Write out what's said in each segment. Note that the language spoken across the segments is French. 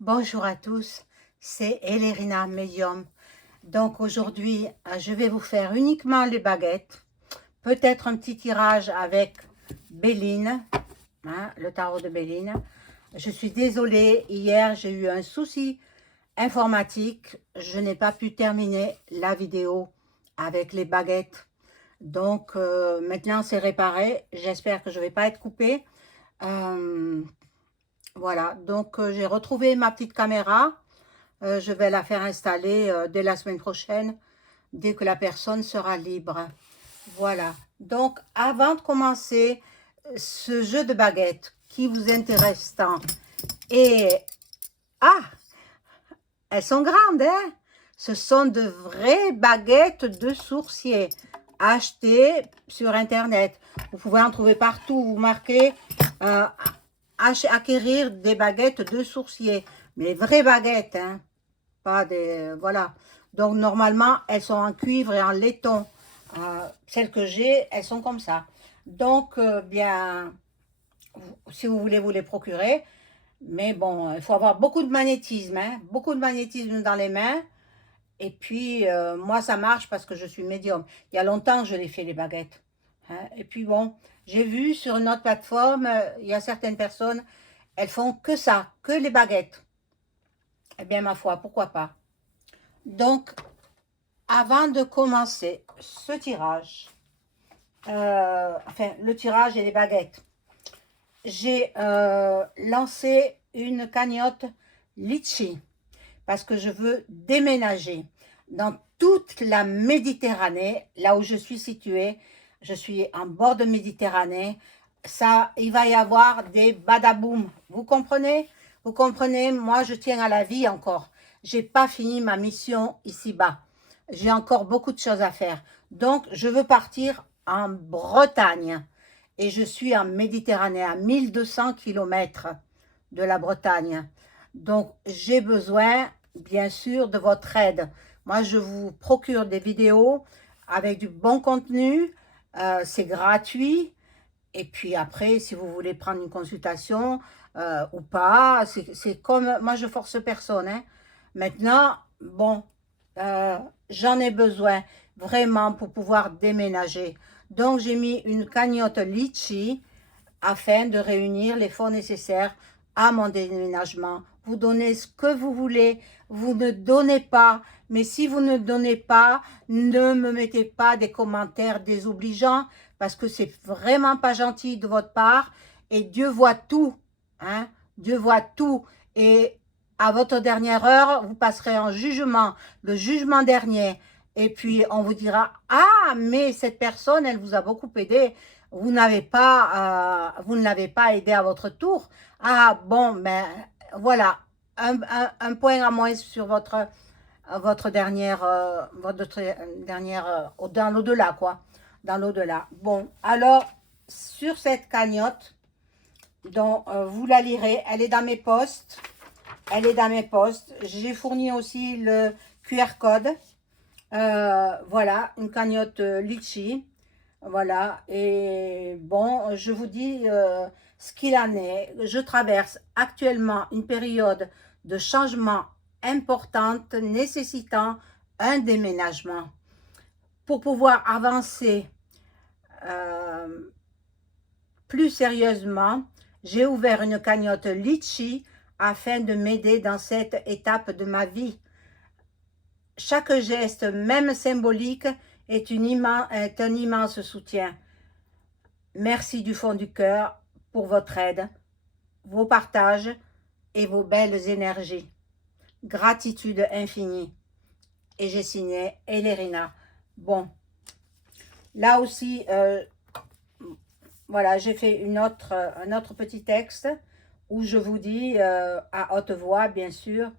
Bonjour à tous, c'est Elérina Medium. Donc aujourd'hui, je vais vous faire uniquement les baguettes. Peut-être un petit tirage avec Béline, hein, le tarot de Béline. Je suis désolée, hier j'ai eu un souci informatique. Je n'ai pas pu terminer la vidéo avec les baguettes. Donc maintenant c'est réparé. J'espère que je ne vais pas être coupée. Euh, voilà, donc j'ai retrouvé ma petite caméra. Je vais la faire installer dès la semaine prochaine, dès que la personne sera libre. Voilà. Donc, avant de commencer ce jeu de baguettes qui vous intéresse tant, et ah, elles sont grandes, hein? Ce sont de vraies baguettes de sourcier achetées sur Internet. Vous pouvez en trouver partout. Vous marquez acquérir des baguettes de sourcier, mais vraies baguettes, hein? Pas des... Voilà. Donc, normalement, elles sont en cuivre et en laiton. Celles que j'ai, elles sont comme ça. Donc, bien, si vous voulez vous les procurer, mais bon, il faut avoir beaucoup de magnétisme, hein, beaucoup de magnétisme dans les mains. Et puis, moi, ça marche parce que je suis médium. Il y a longtemps que je l'ai fait, les baguettes. Hein. Et puis, bon, j'ai vu sur une autre plateforme, il y a certaines personnes, elles font que ça, que les baguettes. Eh bien, ma foi, pourquoi pas. Donc, avant de commencer ce tirage, enfin le tirage et les baguettes, j'ai lancé une cagnotte Litchi parce que je veux déménager dans toute la Méditerranée, là où je suis située. Je suis en bord de Méditerranée. Ça, il va y avoir des badaboum. Vous comprenez? Vous comprenez? Moi, je tiens à la vie encore. J'ai pas fini ma mission ici-bas. J'ai encore beaucoup de choses à faire. Donc, je veux partir en Bretagne. Et je suis en Méditerranée, à 1200 km de la Bretagne. Donc, j'ai besoin, bien sûr, de votre aide. Moi, je vous procure des vidéos avec du bon contenu. C'est gratuit. Et puis après, si vous voulez prendre une consultation ou pas, c'est comme... Moi, je force personne. Hein. Maintenant, bon, euh, j'en ai besoin vraiment pour pouvoir déménager. Donc, j'ai mis une cagnotte Litchi afin de réunir les fonds nécessaires à mon déménagement. Vous donnez ce que vous voulez, vous ne donnez pas, mais si vous ne donnez pas, ne me mettez pas des commentaires désobligeants, parce que c'est vraiment pas gentil de votre part, et Dieu voit tout, hein, Dieu voit tout, et à votre dernière heure, vous passerez en jugement, le jugement dernier, et puis on vous dira, ah, mais cette personne, elle vous a beaucoup aidé, vous n'avez pas, vous ne l'avez pas aidé à votre tour. Ah bon, ben voilà, un point à moins sur votre dernière, dans l'au-delà, quoi. Dans l'au-delà. Bon, alors, sur cette cagnotte, dont vous la lirez, elle est dans mes posts. Elle est dans mes posts. J'ai fourni aussi le QR code. Voilà, une cagnotte Litchi. Voilà, et bon, je vous dis ce qu'il en est. Je traverse actuellement une période de changement importante nécessitant un déménagement. Pour pouvoir avancer euh, plus sérieusement, j'ai ouvert une cagnotte Litchi afin de m'aider dans cette étape de ma vie. Chaque geste, même symbolique, est un immense soutien. Merci du fond du cœur pour votre aide, vos partages et vos belles énergies. Gratitude infinie. Et j'ai signé Elérina. Bon, là aussi, voilà, j'ai fait un autre petit texte où je vous dis à haute voix, bien sûr,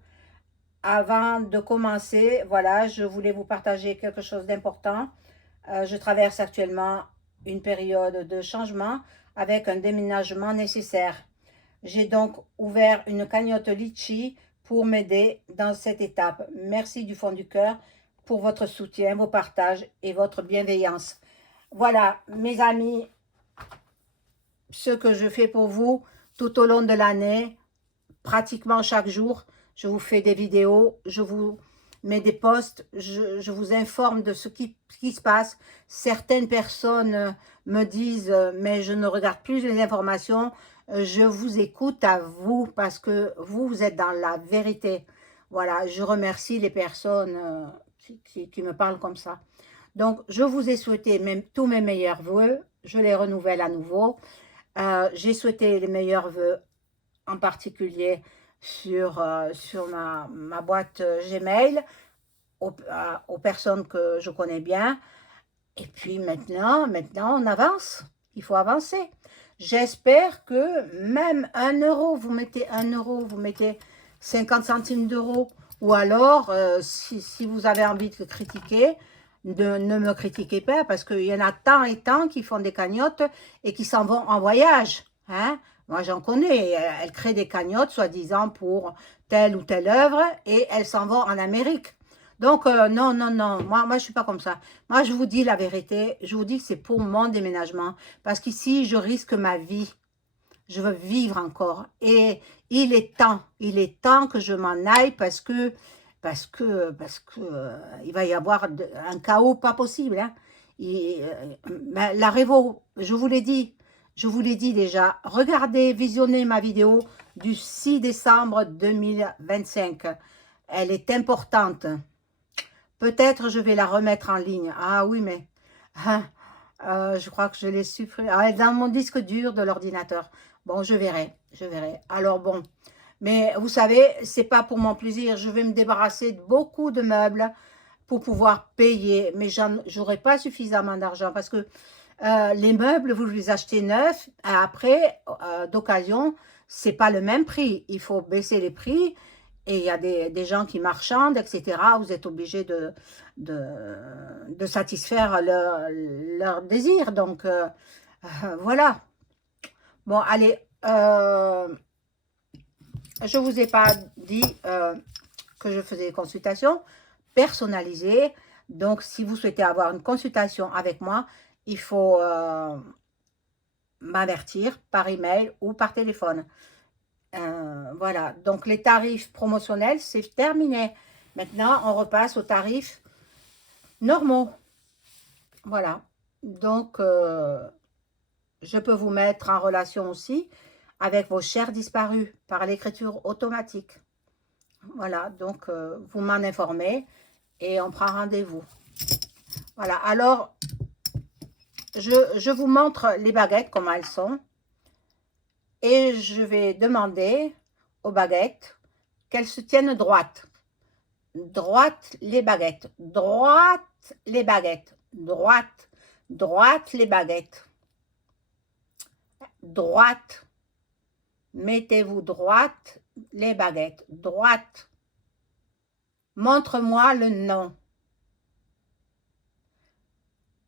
avant de commencer, voilà, je voulais vous partager quelque chose d'important. Je traverse actuellement une période de changement avec un déménagement nécessaire. J'ai donc ouvert une cagnotte Litchi pour m'aider dans cette étape. Merci du fond du cœur pour votre soutien, vos partages et votre bienveillance. Voilà, mes amis, ce que je fais pour vous tout au long de l'année. pratiquement chaque jour. Je vous fais des vidéos, je vous mets des posts, je vous informe de ce qui se passe. Certaines personnes me disent mais je ne regarde plus les informations. Je vous écoute à vous parce que vous êtes dans la vérité. Voilà, je remercie les personnes qui me parlent comme ça. Donc, je vous ai souhaité tous mes meilleurs vœux. Je les renouvelle à nouveau. J'ai souhaité les meilleurs vœux, en particulier sur ma boîte Gmail, aux personnes que je connais bien. Et puis maintenant, on avance. Il faut avancer. J'espère que même 1 euro, vous mettez 1 euro, vous mettez 50 centimes d'euros, ou alors, si vous avez envie de critiquer, ne me critiquez pas, parce qu'il y en a tant et tant qui font des cagnottes et qui s'en vont en voyage. Hein? Moi, j'en connais. Elles créent des cagnottes, soi-disant, pour telle ou telle œuvre, et elles s'en vont en Amérique. Donc, non, non, non, moi, je ne suis pas comme ça. Moi, je vous dis la vérité, je vous dis que c'est pour mon déménagement, parce qu'ici, je risque ma vie. Je veux vivre encore. Et il est temps que je m'en aille, parce que il va y avoir un chaos pas possible. Hein. La Révo, je vous l'ai dit déjà, regardez, visionnez ma vidéo du 6 décembre 2025. Elle est importante. Peut-être je vais la remettre en ligne. Ah oui, mais je crois que je l'ai supprimée. Elle est dans mon disque dur de l'ordinateur. Bon, je verrai. Alors bon, mais vous savez, c'est pas pour mon plaisir. Je vais me débarrasser de beaucoup de meubles pour pouvoir payer. Mais j'aurai pas suffisamment d'argent parce que les meubles, vous les achetez neufs. Après, d'occasion, c'est pas le même prix. Il faut baisser les prix. Et il y a des gens qui marchandent, etc. Vous êtes obligé de satisfaire leur désir. Donc, voilà. Bon, allez. Je ne vous ai pas dit que je faisais des consultations personnalisées. Donc, si vous souhaitez avoir une consultation avec moi, il faut m'avertir par email ou par téléphone. Voilà, donc les tarifs promotionnels, c'est terminé. Maintenant, on repasse aux tarifs normaux. Voilà, donc je peux vous mettre en relation aussi avec vos chers disparus par l'écriture automatique. Voilà, donc vous m'en informez et on prend rendez-vous. Voilà, alors je vous montre les baguettes, comment elles sont. Et je vais demander aux baguettes qu'elles se tiennent droites. Droite les baguettes. Droite les baguettes. Droite. Droite les baguettes. Droite. Mettez-vous droite les baguettes. Droite. Montre-moi le nom.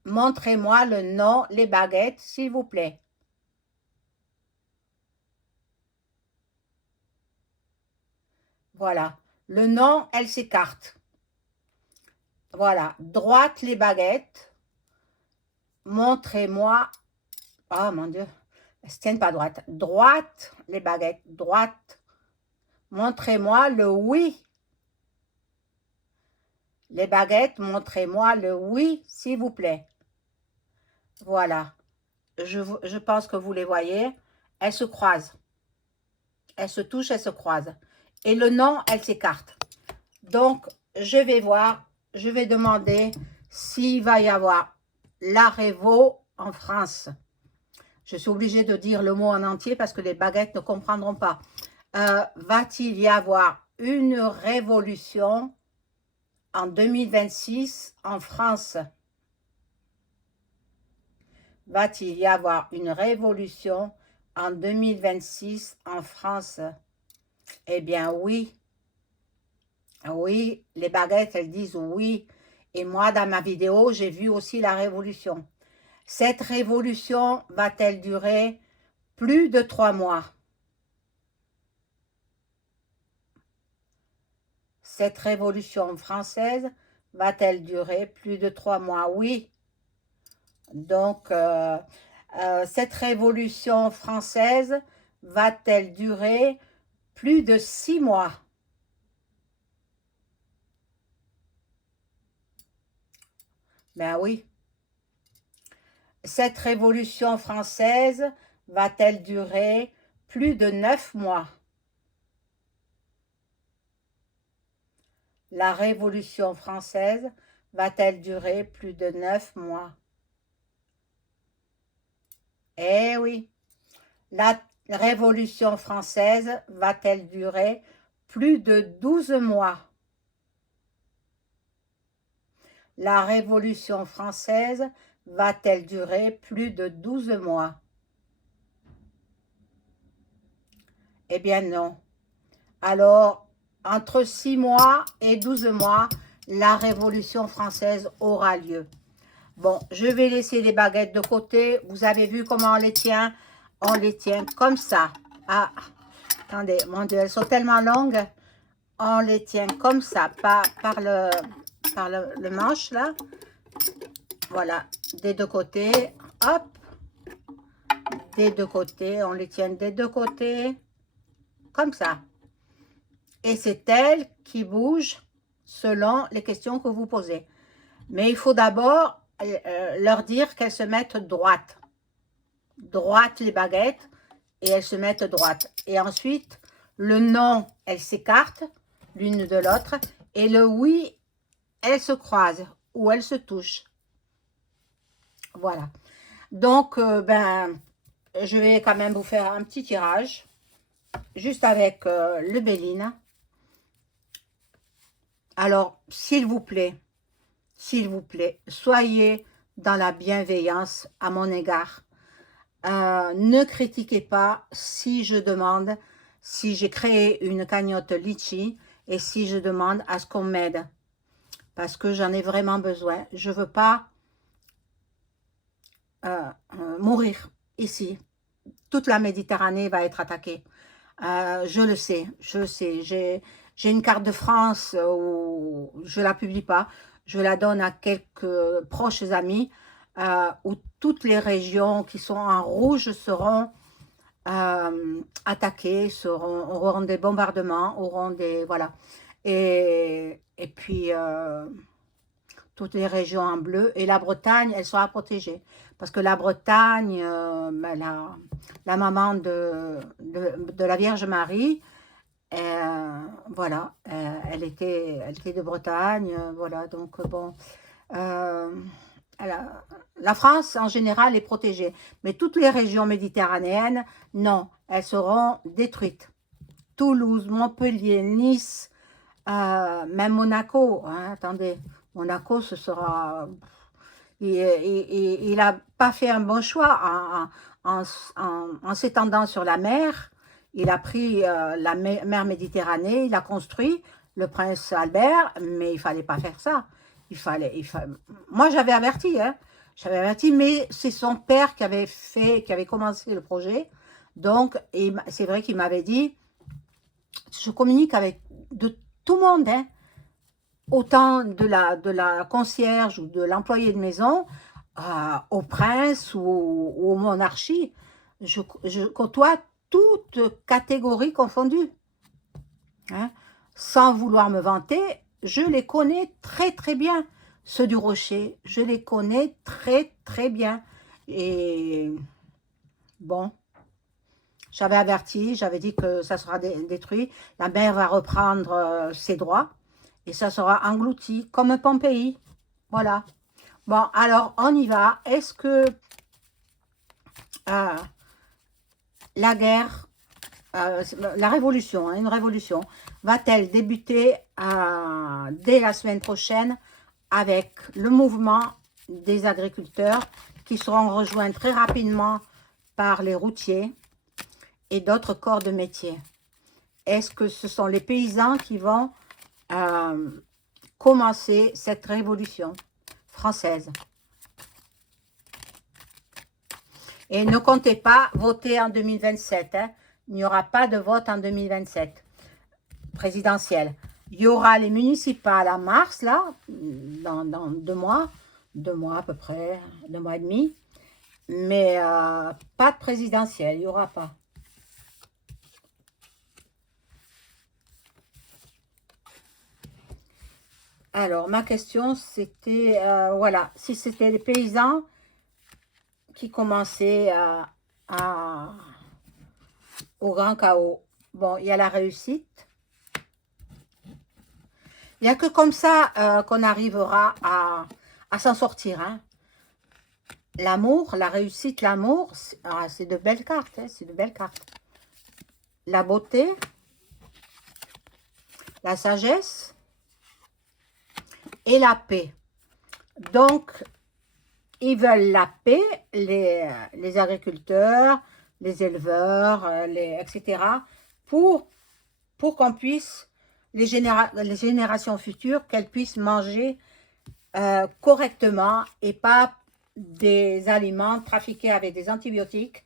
Montrez-moi le nom, les baguettes, s'il vous plaît. Voilà. Le nom, elle s'écarte. Voilà. Droite les baguettes. Montrez-moi. Oh mon Dieu. Elles ne se tiennent pas droite. Droite les baguettes. Droite. Montrez-moi le oui. Les baguettes, montrez-moi le oui, s'il vous plaît. Voilà. Je pense que vous les voyez. Elles se croisent. Elles se touchent, elles se croisent. Et le nom, elle s'écarte. Donc, je vais voir, je vais demander s'il va y avoir la Révo en France. Je suis obligée de dire le mot en entier parce que les baguettes ne comprendront pas. Va-t-il y avoir une révolution en 2026 en France? Va-t-il y avoir une révolution en 2026 en France? Eh bien oui, oui, les baguettes, elles disent oui. Et moi, dans ma vidéo, j'ai vu aussi la révolution. Cette révolution va-t-elle durer plus de 3 mois? Cette révolution française va-t-elle durer plus de 3 mois? Oui. Donc, cette révolution française va-t-elle durer plus de 6 mois. Ben oui. Cette révolution française va-t-elle durer plus de 9 mois? La révolution française va-t-elle durer plus de 9 mois? Eh oui. La révolution française va-t-elle durer plus de 12 mois? La révolution française va-t-elle durer plus de 12 mois? Eh bien non. Alors, entre 6 mois et 12 mois, la Révolution française aura lieu. Bon, je vais laisser les baguettes de côté. Vous avez vu comment on les tient? On les tient comme ça. Ah, attendez, mon Dieu, elles sont tellement longues. On les tient comme ça, pas par le manche, là. Voilà, des deux côtés. Hop, des deux côtés. On les tient des deux côtés. Comme ça. Et c'est elles qui bougent selon les questions que vous posez. Mais il faut d'abord leur dire qu'elles se mettent droites. Droites les baguettes et elles se mettent droites. Et ensuite, le non, elles s'écartent l'une de l'autre. Et le oui, elles se croisent ou elles se touchent. Voilà. Donc, je vais quand même vous faire un petit tirage. Juste avec le Béline. Alors, s'il vous plaît, soyez dans la bienveillance à mon égard. Ne critiquez pas si je demande, si j'ai créé une cagnotte Litchi et si je demande à ce qu'on m'aide. Parce que j'en ai vraiment besoin. Je ne veux pas mourir ici. Toute la Méditerranée va être attaquée. Je le sais. J'ai une carte de France où je ne la publie pas. Je la donne à quelques proches amis où toutes les régions qui sont en rouge seront attaquées, auront des bombardements, auront des... Voilà. Et puis, toutes les régions en bleu. Et la Bretagne, elle sera protégée. Parce que la Bretagne, la maman de la Vierge Marie, voilà, elle était de Bretagne, voilà, donc bon, la France en général est protégée, mais toutes les régions méditerranéennes, non, elles seront détruites. Toulouse, Montpellier, Nice, même Monaco, hein, attendez, Monaco, ce sera... Il n'a pas fait un bon choix en s'étendant sur la mer. Il a pris la mer Méditerranée, il a construit le prince Albert, mais il ne fallait pas faire ça. Moi, j'avais averti, hein. J'avais averti, mais c'est son père qui avait commencé le projet. Donc, c'est vrai qu'il m'avait dit, je communique avec de tout le monde, hein. Autant de la concierge ou de l'employé de maison au prince ou aux monarchies. Je côtoie toutes catégories confondues. Hein. Sans vouloir me vanter, je les connais très très bien. Ceux du Rocher, je les connais très très bien. Et bon, j'avais averti, j'avais dit que ça sera détruit. La mer va reprendre ses droits. Et ça sera englouti comme Pompéi. Voilà. Bon, alors, on y va. Est-ce que la guerre, la révolution, hein, une révolution, va-t-elle débuter dès la semaine prochaine avec le mouvement des agriculteurs qui seront rejoints très rapidement par les routiers et d'autres corps de métier? Est-ce que ce sont les paysans qui vont commencer cette révolution française? Et ne comptez pas voter en 2027. Hein. Il n'y aura pas de vote en 2027 présidentielle. Il y aura les municipales en mars, là, dans 2 mois. 2 mois à peu près, 2 mois et demi. Mais pas de présidentielle, il n'y aura pas. Alors, ma question, c'était, voilà, si c'était les paysans qui commençaient au grand chaos. Bon, il y a la réussite. Il n'y a que comme ça qu'on arrivera à s'en sortir. Hein. L'amour, la réussite, l'amour, c'est de belles cartes. Hein, c'est de belles cartes. La beauté, la sagesse et la paix. Donc, ils veulent la paix, les agriculteurs, les éleveurs, etc., pour qu'on puisse, les générations futures, qu'elles puissent manger correctement et pas des aliments trafiqués avec des antibiotiques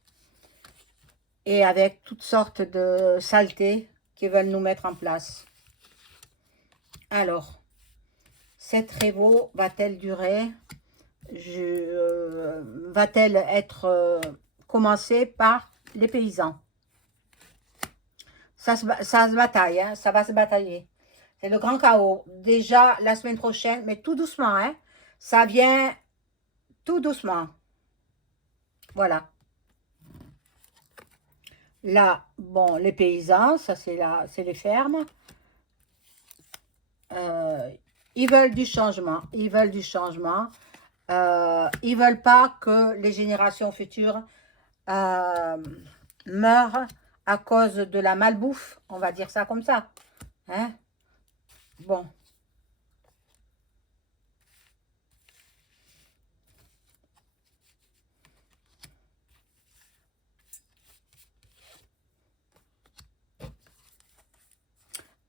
et avec toutes sortes de saletés qu'ils veulent nous mettre en place. Alors, cette révo va-t-elle durer? Va-t-elle être commencée par les paysans? Ça se bataille, hein, ça va se batailler. C'est le grand chaos. Déjà la semaine prochaine, mais tout doucement, hein, ça vient tout doucement. Voilà. Là, bon, les paysans, ça c'est les fermes. Ils veulent du changement. Ils veulent du changement. Ils veulent pas que les générations futures meurent à cause de la malbouffe. On va dire ça comme ça. Hein? Bon.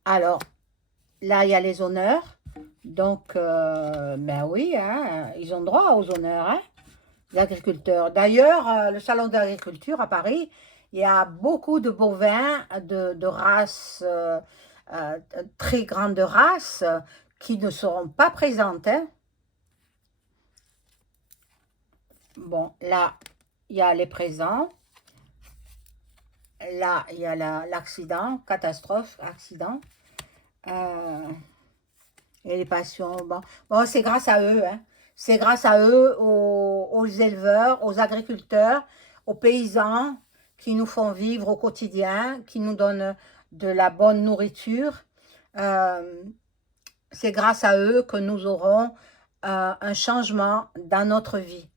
Alors, là, il y a les honneurs. Donc, ben oui, hein, ils ont droit aux honneurs, hein, les agriculteurs. D'ailleurs, le salon d'agriculture à Paris, il y a beaucoup de bovins de races, très grandes races, qui ne seront pas présentes. Hein. Bon, là, il y a les présents. Là, il y a l'accident, catastrophe, accident. Et les passions, bon c'est grâce à eux. Hein. C'est grâce à eux, aux éleveurs, aux agriculteurs, aux paysans qui nous font vivre au quotidien, qui nous donnent de la bonne nourriture. C'est grâce à eux que nous aurons un changement dans notre vie.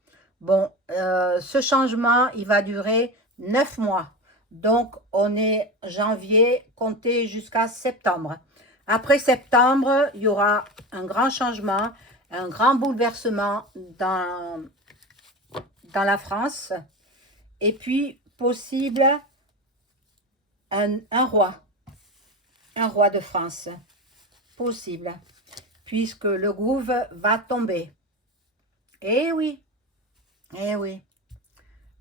Bon, ce changement, il va durer 9 mois. Donc, on est janvier, compté jusqu'à septembre. Après septembre, il y aura un grand changement, un grand bouleversement dans la France. Et puis, possible, un roi de France. Possible, puisque le gouv va tomber. Eh oui, eh oui.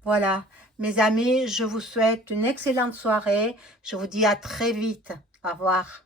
Voilà, mes amis, je vous souhaite une excellente soirée. Je vous dis à très vite. Au revoir.